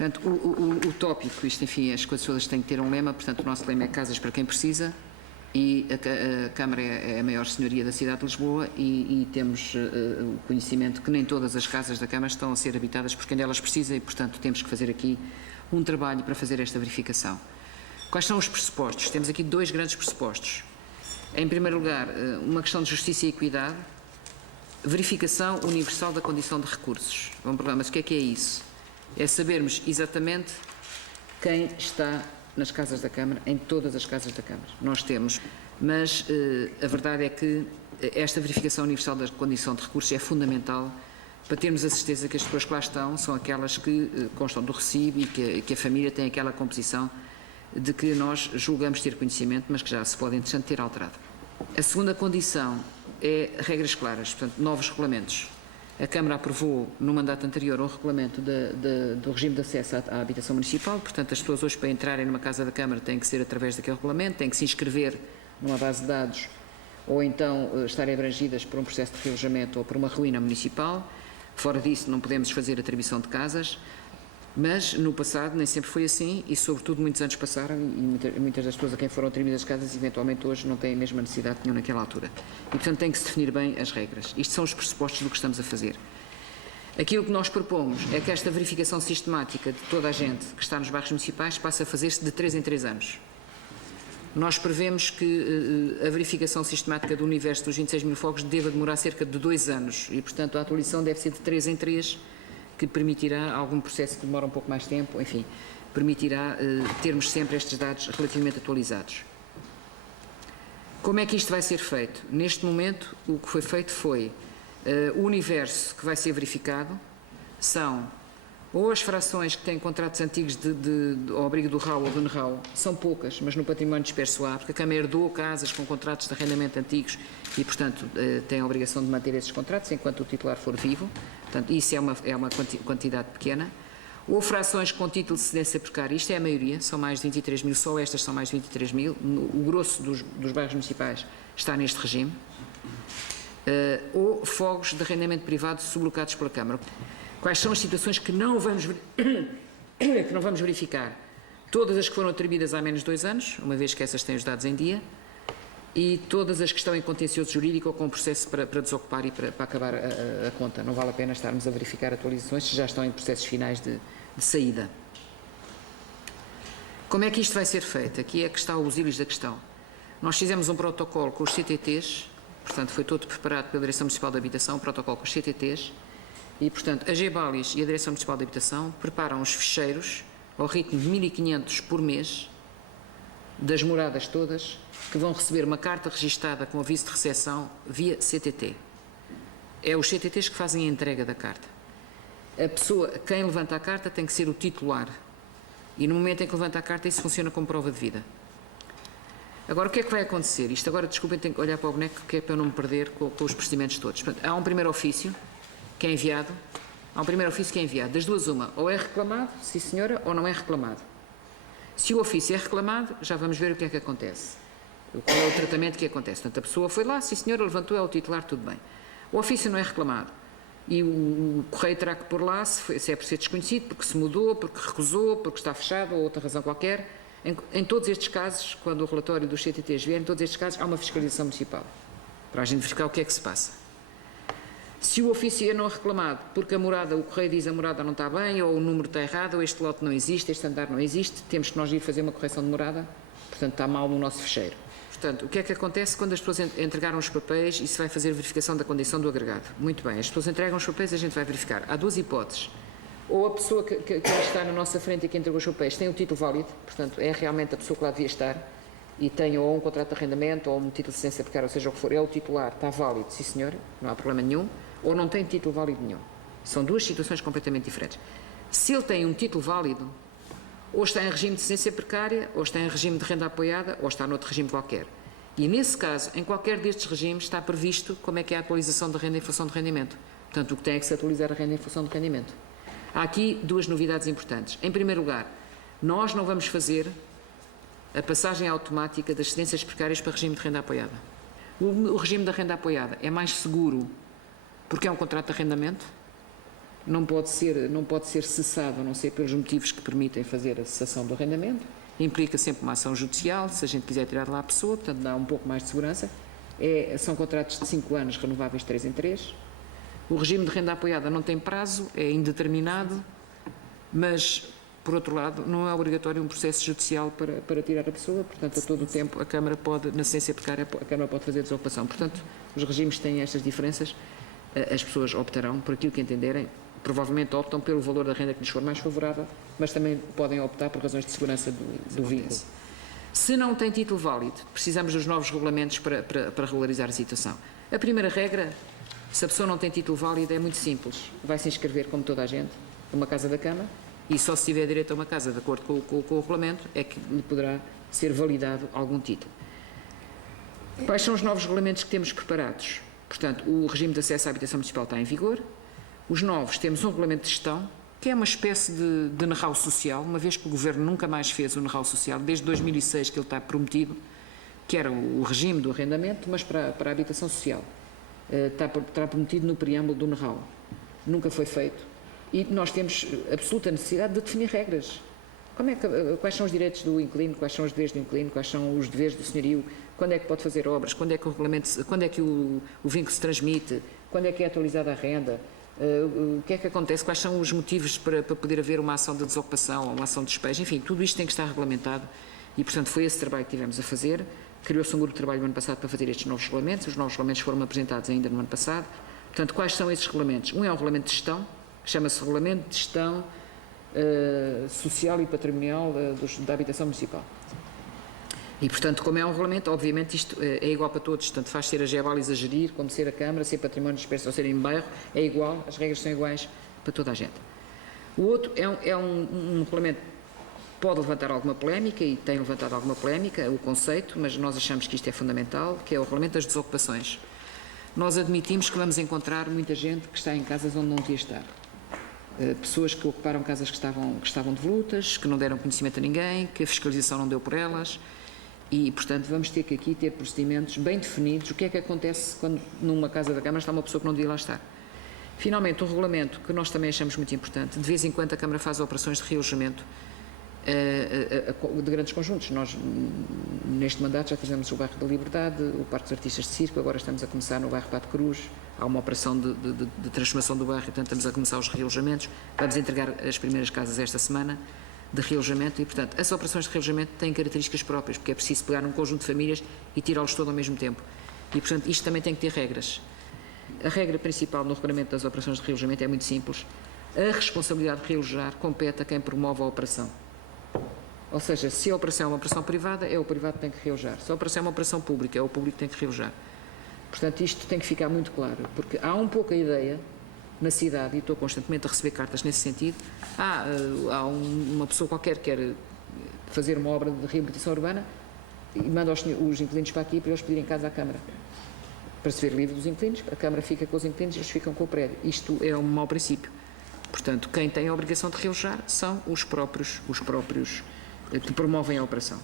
Portanto, o tópico, isto enfim, as coisas todas têm que ter um lema, portanto o nosso lema é casas para quem precisa e a Câmara é a maior senhoria da cidade de Lisboa e temos o conhecimento que nem todas as casas da Câmara estão a ser habitadas por quem delas precisa e, portanto, temos que fazer aqui um trabalho para fazer esta verificação. Quais são os pressupostos? Temos aqui dois grandes pressupostos. Em primeiro lugar, uma questão de justiça e equidade, verificação universal da condição de recursos. Vamos lá, mas o que é isso? É sabermos exatamente quem está nas casas da Câmara, em todas as casas da Câmara. Nós temos, mas a verdade é que esta verificação universal da condição de recursos é fundamental para termos a certeza que as pessoas que lá estão são aquelas que constam do recibo e que a família tem aquela composição de que nós julgamos ter conhecimento, mas que já se pode, entretanto, ter alterado. A segunda condição é regras claras, portanto, novos regulamentos. A Câmara aprovou, no mandato anterior, um regulamento do regime de acesso à habitação municipal, portanto, as pessoas hoje, para entrarem numa casa da Câmara, têm que ser através daquele regulamento, têm que se inscrever numa base de dados ou então estarem abrangidas por um processo de realojamento ou por uma ruína municipal. Fora disso, não podemos fazer atribuição de casas, mas no passado nem sempre foi assim e, sobretudo, muitos anos passaram e muitas das pessoas a quem foram atribuídas as casas, eventualmente hoje não têm a mesma necessidade que tinham naquela altura. E, portanto, tem que se definir bem as regras. Isto são os pressupostos do que estamos a fazer. Aquilo que nós propomos é que esta verificação sistemática de toda a gente que está nos bairros municipais passe a fazer-se de 3 em 3 anos. Nós prevemos que a verificação sistemática do universo dos 26 mil fogos deva demorar cerca de 2 anos e, portanto, a atualização deve ser de 3 em 3, que permitirá algum processo que demora um pouco mais tempo, enfim, permitirá termos sempre estes dados relativamente atualizados. Como é que isto vai ser feito? Neste momento, o que foi feito foi o universo que vai ser verificado são ou as frações que têm contratos antigos ao abrigo do RAU ou do NRAU, são poucas, mas no património disperso há, porque a Câmara herdou casas com contratos de arrendamento antigos e, portanto, tem a obrigação de manter esses contratos enquanto o titular for vivo. Portanto, isso é uma quantidade pequena. Ou frações com título de cedência precária, isto é a maioria, são mais de 23 mil, só estas são mais de 23 mil, o grosso dos bairros municipais está neste regime. Ou fogos de arrendamento privado sublocados pela Câmara. Quais são as situações que não vamos verificar? Todas as que foram atribuídas há menos de 2 anos, uma vez que essas têm os dados em dia, e todas as que estão em contencioso jurídico ou com processo para desocupar e para acabar a conta. Não vale a pena estarmos a verificar atualizações se já estão em processos finais de saída. Como é que isto vai ser feito? Aqui é que está os íris da questão. Nós fizemos um protocolo com os CTTs, portanto foi todo preparado pela Direção Municipal de Habitação, um protocolo com os CTTs, e, portanto, a GBALIS e a Direção Municipal de Habitação preparam os ficheiros ao ritmo de 1.500 por mês das moradas todas que vão receber uma carta registada com aviso de recepção via CTT. É os CTTs que fazem a entrega da carta. A pessoa, quem levanta a carta tem que ser o titular e no momento em que levanta a carta isso funciona como prova de vida. Agora, o que é que vai acontecer? Isto agora, desculpem, tenho que olhar para o boneco que é para eu não me perder com os procedimentos todos. Portanto, há um primeiro ofício que é enviado, das duas uma, ou é reclamado, sim senhora, ou não é reclamado. Se o ofício é reclamado, já vamos ver o que é que acontece, qual é o tratamento que acontece. Portanto, a pessoa foi lá, sim senhora, levantou, é o titular, tudo bem. O ofício não é reclamado e o correio terá que pôr lá se é por ser desconhecido, porque se mudou, porque recusou, porque está fechado ou outra razão qualquer. Em todos estes casos, quando o relatório dos CTTs vier, em todos estes casos há uma fiscalização municipal, para a gente verificar o que é que se passa. Se o ofício é não reclamado, porque o correio diz a morada não está bem, ou o número está errado, ou este lote não existe, este andar não existe, temos que nós ir fazer uma correção de morada, portanto está mal no nosso ficheiro. Portanto, o que é que acontece quando as pessoas entregaram os papéis e se vai fazer verificação da condição do agregado? Muito bem, as pessoas entregam os papéis e a gente vai verificar. Há duas hipóteses. Ou a pessoa que está na nossa frente e que entregou os papéis tem o título válido, portanto é realmente a pessoa que lá devia estar, e tem ou um contrato de arrendamento ou um título de licença precária, ou seja o que for, é o titular, está válido, sim senhora, não há problema nenhum, ou não tem título válido nenhum. São duas situações completamente diferentes. Se ele tem um título válido, ou está em regime de licença precária, ou está em regime de renda apoiada, ou está noutro regime qualquer. E nesse caso, em qualquer destes regimes, está previsto como é que é a atualização da renda em função de rendimento. Portanto, o que tem é que se atualizar a renda em função de rendimento. Há aqui duas novidades importantes. Em primeiro lugar, nós não vamos fazer a passagem automática das cedências precárias para regime de renda apoiada. O regime da renda apoiada é mais seguro porque é um contrato de arrendamento não pode ser cessado, a não ser pelos motivos que permitem fazer a cessação do arrendamento. Implica sempre uma ação judicial, se a gente quiser tirar de lá a pessoa, portanto dá um pouco mais de segurança. São contratos de 5 anos, renováveis 3 em 3. O regime de renda apoiada não tem prazo, é indeterminado, mas, por outro lado, não é obrigatório um processo judicial para tirar a pessoa, portanto, a todo o tempo a Câmara pode, na ciência precária, a Câmara pode fazer desocupação. Portanto, os regimes têm estas diferenças, as pessoas optarão por aquilo que entenderem, provavelmente optam pelo valor da renda que lhes for mais favorável, mas também podem optar por razões de segurança do vínculo. Se não tem título válido, precisamos dos novos regulamentos para regularizar a situação. A primeira regra, se a pessoa não tem título válido, é muito simples. Vai se inscrever, como toda a gente, numa casa da Câmara, e só se tiver direito a uma casa, de acordo com o regulamento, é que lhe poderá ser validado algum título. Quais são os novos regulamentos que temos preparados? Portanto, o regime de acesso à habitação municipal está em vigor. Os novos, temos um regulamento de gestão, que é uma espécie de know-how social, uma vez que o Governo nunca mais fez o know-how social, desde 2006 que ele está prometido, que era o regime do arrendamento, mas para a habitação social. Está prometido no preâmbulo do know-how. Nunca foi feito. E nós temos absoluta necessidade de definir regras. Quais são os direitos do inquilino, quais são os deveres do inquilino, quais são os deveres do senhorio, quando é que pode fazer obras, quando é que o vínculo se transmite, quando é que é atualizada a renda, o que é que acontece, quais são os motivos para poder haver uma ação de desocupação ou uma ação de despejo, enfim, tudo isto tem que estar regulamentado e, portanto, foi esse trabalho que tivemos a fazer. Criou-se um grupo de trabalho no ano passado para fazer estes novos regulamentos, os novos regulamentos foram apresentados ainda no ano passado. Portanto, quais são esses regulamentos? Um é um regulamento de gestão, que chama-se Regulamento de Gestão Social e Patrimonial da Habitação Municipal. E, portanto, como é um regulamento, obviamente isto é igual para todos, tanto faz ser a GEVALIS a gerir, como ser a Câmara, ser património disperso ou ser em bairro, é igual, as regras são iguais para toda a gente. O outro é um regulamento que pode levantar alguma polémica, e tem levantado alguma polémica, o conceito, mas nós achamos que isto é fundamental, que é o regulamento das desocupações. Nós admitimos que vamos encontrar muita gente que está em casas onde não devia estar. Pessoas que ocuparam casas que estavam devolutas, que não deram conhecimento a ninguém, que a fiscalização não deu por elas, e, portanto, vamos ter que aqui ter procedimentos bem definidos. O que é que acontece quando numa casa da Câmara está uma pessoa que não devia lá estar? Finalmente, um regulamento que nós também achamos muito importante. De vez em quando a Câmara faz operações de realojamento de grandes conjuntos. Nós, neste mandato, já fizemos o bairro da Liberdade, o Parque dos Artistas de Circo, agora estamos a começar no bairro Pato Cruz. Há uma operação de transformação do bairro, e, portanto, estamos a começar os realojamentos. Vamos entregar as primeiras casas esta semana de realojamento e, portanto, as operações de realojamento têm características próprias, porque é preciso pegar um conjunto de famílias e tirá-los todo ao mesmo tempo. E, portanto, isto também tem que ter regras. A regra principal no regulamento das operações de realojamento é muito simples. A responsabilidade de realojar compete a quem promove a operação. Ou seja, se a operação é uma operação privada, é o privado que tem que realojar. Se a operação é uma operação pública, é o público que tem que realojar. Portanto, isto tem que ficar muito claro, porque há um pouco a ideia na cidade, e estou constantemente a receber cartas nesse sentido, há uma pessoa qualquer que quer fazer uma obra de reabilitação urbana e manda os inquilinos para aqui para eles pedirem casa à Câmara. Para se ver livre dos inquilinos, a Câmara fica com os inquilinos e eles ficam com o prédio. Isto é um mau princípio. Portanto, quem tem a obrigação de realojar são os próprios que promovem a operação.